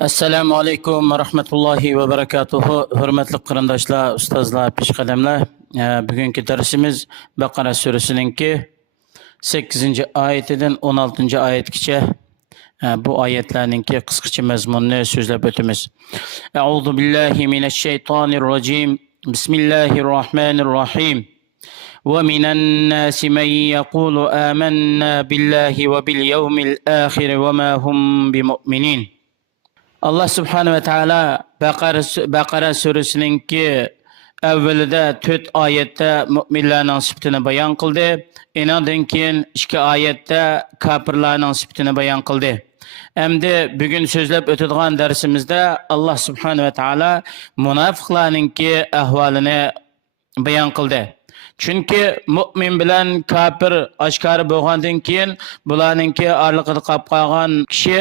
Assalomu alaykum va rahmatullohi va barakatuhu. Hurmatli qarindoshlar, ustozlar, peshqadamlar. Bugungi darsimiz Baqara surasininki 8-oyatidan 16-oyatgacha bu oyatlarninki qisqacha mazmunni so'zlab o'tamiz. A'udhu billahi minash shaytonir rojim. Bismillahirrohmanirrohim. ومن الناس من يقول آمنا بالله وباليوم الآخر وما هم بمؤمنين. Allah subhanahu wa ta'ala Baqara surasininki avvalida 4 oyatda mu'minlarning sifatini bayon qildi. Inandan keyin 2 oyatda kofirlarning sifatini bayon qildi. Endi bugun so'zlab o'tadigan darsimizda Allah subhanahu wa ta'ala munofiqlarningki ahvolini bayon qildi. Chunki mu'min bilan kofir oshkora bo'lgandan keyin bularningki oraliqida qolib qolgan kishi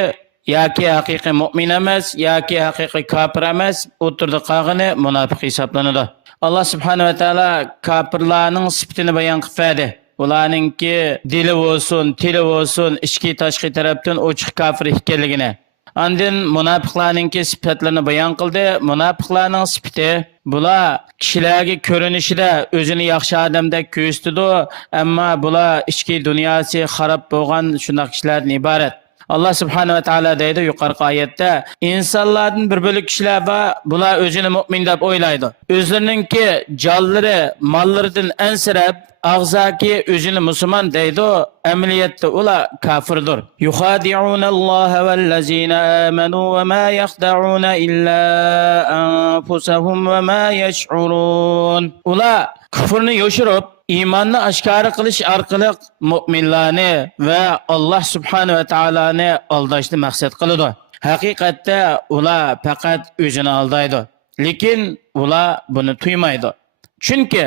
yoki haqiqiy mu'min emas, yoki haqiqiy kofir emas, o'tirdi qolgani munofiq hisoblanadi. Alloh subhanahu va taolo kofirlarning sifatini bayon qildi. Ularningki dili bo'lsin, tili bo'lsin, ichki tashqi tarafdan ochiq kofir ekanligini. Andin munofiqlarningki sifatlarini bayon qildi. Munofiqlarning sifati bular kishilarga ko'rinishida o'zini yaxshi odamdek ko'rsatadi, ammo bular ichki dunyosi xarob bo'lgan shunday kishilardan iborat. Allah subhanahu wa ta'ala deydi yuqorqi oyatda, insonlardan bir bo'lik kishilar va bular o'zini mu'min deb o'ylaydi. O'zlarininki jonlari, mollaridan ansirab, og'zaki o'zini musulmon deydi, amaliyotda ular kofirdir. Yuxadi'unalloha vallazina amanu va ma yaxda'una illa anfusahum va ma yash'urun. Ular kufrni yoshirib iymonni oshkora qilish orqali mu'minlarni va Alloh subhanahu va taoloni aldashni maqsad qiladi. Haqiqatda ular faqat o'zini aldaydi, lekin ular buni tuymaydi. Chunki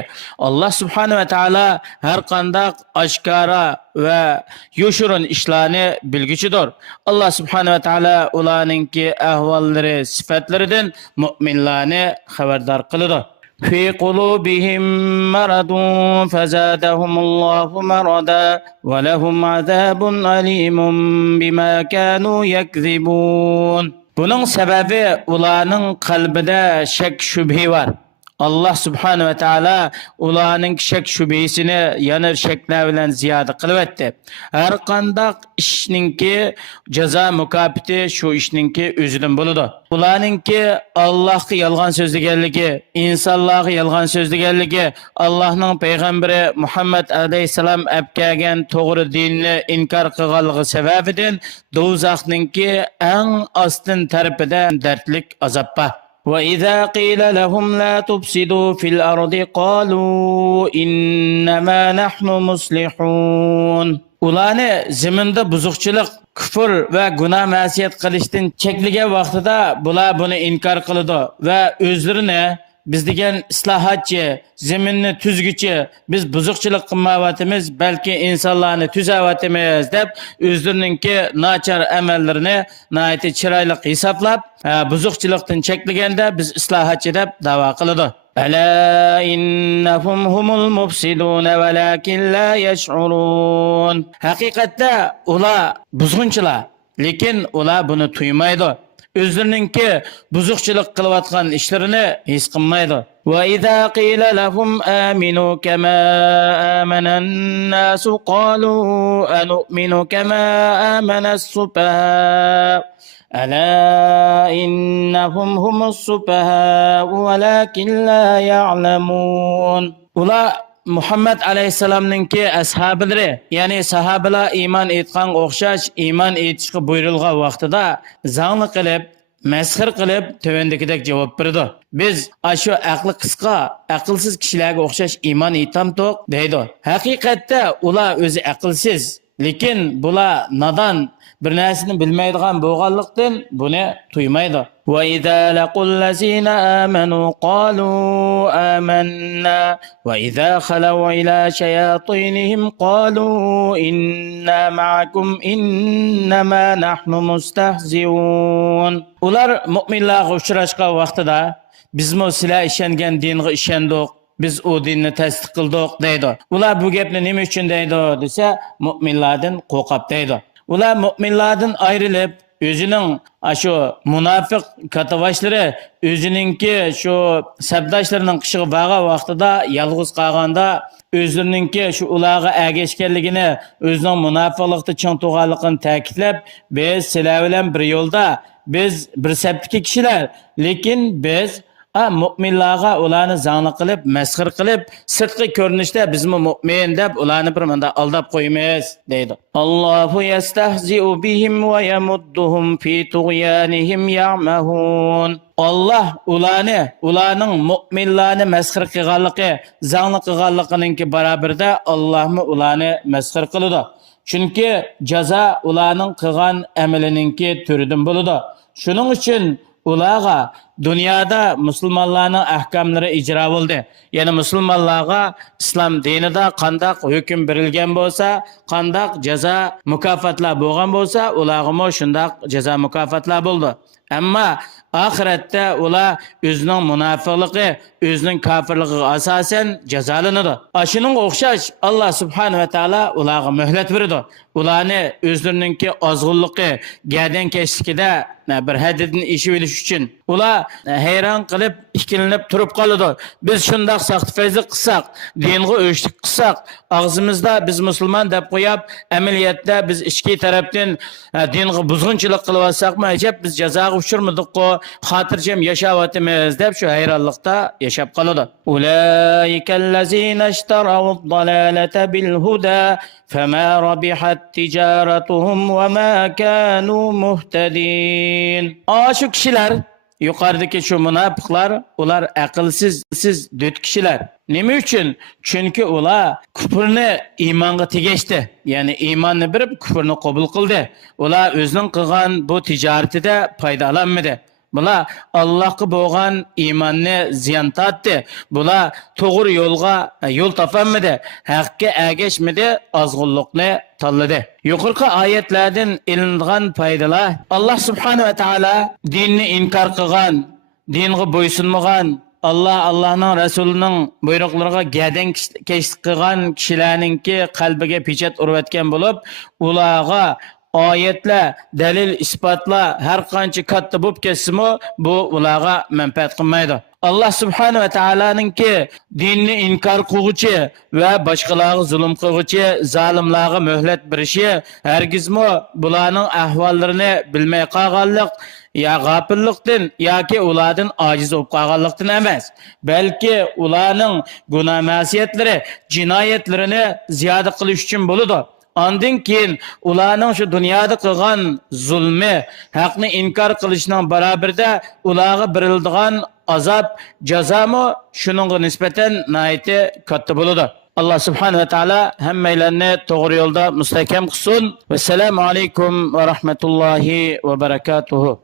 Alloh subhanahu va taolo har qanday oshkora va yoshirun ishlarni bilguchidir. Alloh subhanahu va taolo ularningki ahvollari, sifatlaridan mu'minlarni xabardor qiladi. في قلوبهم مرض فزادهم الله مرضا ولهم عذاب أليم بما كانوا يكذبون. Bunun sebebi ularning qalbida shak shubhi var. Allah subhanahu wa ta'ala ularning shak shubhisini yana shaklar bilan ziyoda qilibdi. Har qanday ishninki jazo mukofoti shu ishninki o'zidan bo'ladi. Ularningki Allohga yolg'on so'zlaganligi, insonlarga yolg'on so'zlaganligi, Allohning payg'ambari Muhammad alayhisalom olib kelgan to'g'ri dinni inkor qilganligi sababidan do'zaxningki eng ostin tarafida dardlik azob bor. وَإِذَا قِيلَ لَهُمْ لَا تُفْسِدُوا فِي الْأَرْضِ قَالُوا إِنَّمَا نَحْنُ مُصْلِحُونَ. Ularni zaminda buzuqchilik, kufr va gunoh ma'siyat qilishdan cheklagan vaqtida bular buni inkor qiladi va o'zlarini biz degan islohotchi, zaminni tuzguchi, biz buzuqchilik qilmayotimiz, balki insonlarni tuzavatimiz deb o'zlariningki nachar amallarini nihoyat chiroyli hisoblab, buzuqchilikdan cheklaganda biz islohotchi deb da'vo qiladi. Ala innahum humul mufsidun walakin la yash'urun. Haqiqatda ular buzg'unchilar, lekin ular buni tuymaydi. O'zlariningki buzuqchilik qilayotgan ishlarini his qilmaydi. Va idza qila lahum aminu kama amana an-nas qalu anu'minu kama amana as-sufaha. Ala innahum humus sufaha walakin la ya'lamun. Ular Muhammad alayhisalomningki ashablari, ya'ni sahobalar iymon etgan o'xshash iymon etishga buyurilgan vaqtida zangli qilib, masxir qilib, tövendikidek javob berdi. Biz shu aqli qisqa, aqlsiz kishilarga o'xshash iymon etamtoq deydi. Haqiqatda ular o'zi aqlsiz, lekin bular nodon, bir narsani bilmaydigan bo'lganlikdan buni tuymaydi. وَإِذَا لَقُوا الَّذِينَ آمَنُوا قَالُوا آمَنَّا وَإِذَا خَلَوْا إِلَى شَيَاطِينِهِمْ قَالُوا إِنَّا مَعَكُمْ إِنَّمَا نَحْنُ مُسْتَهْزِئُونَ. Ular mu'minlarga uchrashgan vaqtida bizmi sizlar ishongan dinga ishondik, biz o dinni tasdiq qildik deydi. Ular bu gapni nima uchun deydi desa, mu'minlardan qo'rqib deydi. Ular mu'minlardan ayrilib özünün şu münafık katavaşları özününki şu sabdaşlarının kışığı bağa vaxtida yalğız qalğanda özlerininki şu ulağı ergeçkenligini özünün münafıqlıqda çın tuğanlıqını ta'kidlab biz sizlar bilan bir yolda biz bir septiki kişiler lekin biz mu'minlarga ularni zangli qilib, masxir qilib, sirtqi ko'rinishda bizmi mu'min deb ularni bir manda aldab qo'ymaymiz deydi. Allohu yastahzi'u bihim va yamudduhum fi tughyanihim ya'mahun. Allah ularning mu'minlarni masxir qilganligi, zangli qilganligininki barobarda Allohmi ularni masxir qiladi. Chunki jazo ularning qilgan amalininki turidan bo'ladi. Shuning uchun ularga dünyada Müslümanlarning ahkamlari icra bo'ldi. Yani Müslümanlarga islom dinida qandaq hukm berilgan bo'lsa, qandaq jazo mukofotlar bo'lgan bo'lsa, ularga mo shundaq jazo mukofotlar bo'ldi. Ammo oxiratda ular o'zining munofiqligi, o'zining kofirligiga asosan jazolanadi. Shuning o'xshash Alloh subhanahu va taolo ularga muhlat berdi. Ularni o'zlarininki ozg'unligi, gadan keshlikida bir haddidan eshib olish uchun ular hayron qilib, ikkilanib turib qoladi. Biz shundoq saxtfazlik qilsak, dinga o'shlik qilsak, og'zimizda biz musulmon deb qo'yib, amaliyotda biz ichki tarafdan dinga buzg'unchilik qilib olsakmi, ajab biz jazoga uchirmadik-ku, xotirjam yashayotimiz deb shu hayronlikda yashab qoladi. Ulaikallazina ishtaraw-ad-dalalata bil-huda fama rabihat tijaratuhum va ma kanu muhtadin. Shu kishilar yuqoridagi shu munofiqlar, ular aqlsiz döt kishilar. Nima uchun? Chunki ular kufrni iymonga tegishdi. Ya'ni iymonni bilib kufrni qabul qildi. Ular o'zining qilgan bu tijoratida foydalanmadi. Bular Allohga bo'lgan iymonni ziyon tortdi. Bular to'g'ri yo'lga yo'l topolmadi. Haqqa ergashmadi, ozg'unlikni tanladi. Yuqorqi oyatlardan ilingan foydalar Alloh subhanahu va taolo dinni inkor qilgan, dinga bo'ysunmagan, Allah'ның Resulü'nün buyruqlarına gadan keşlik qilgan kishilarningki qalbiga pechat urib etgan bo'lib, ularga oyatlar, dalil, isbotlar har qancha katta bo'lib ketsimi, bu ularga manfaat qilmaydi. Allah subhanahu va taoloninki dinni inkor qiluvchi va boshqalarga zulm qiluvchi zolimlarga muhlat berishi hargizmi bularning ahvollarini bilmay qolganlik ya g'afillikdan yoki ulardan ojiz bo'lib qolganlikdan emas, balki ularning gunoh ma'siyatlari, jinoyatlarini ziyoda qilish uchun bo'ladi. Ondan keyin ularning shu dunyoda qilgan zulmi, haqni inkor qilishning barobarida ularga beriladigan azob, jazomi shuningga nisbatan nihoyatda katta bo'ladi. Allah subhanahu va taolo hammalarni to'g'ri yo'lda mustahkam qilsin. Assalomu alaykum va rahmatullohi va barakatuh.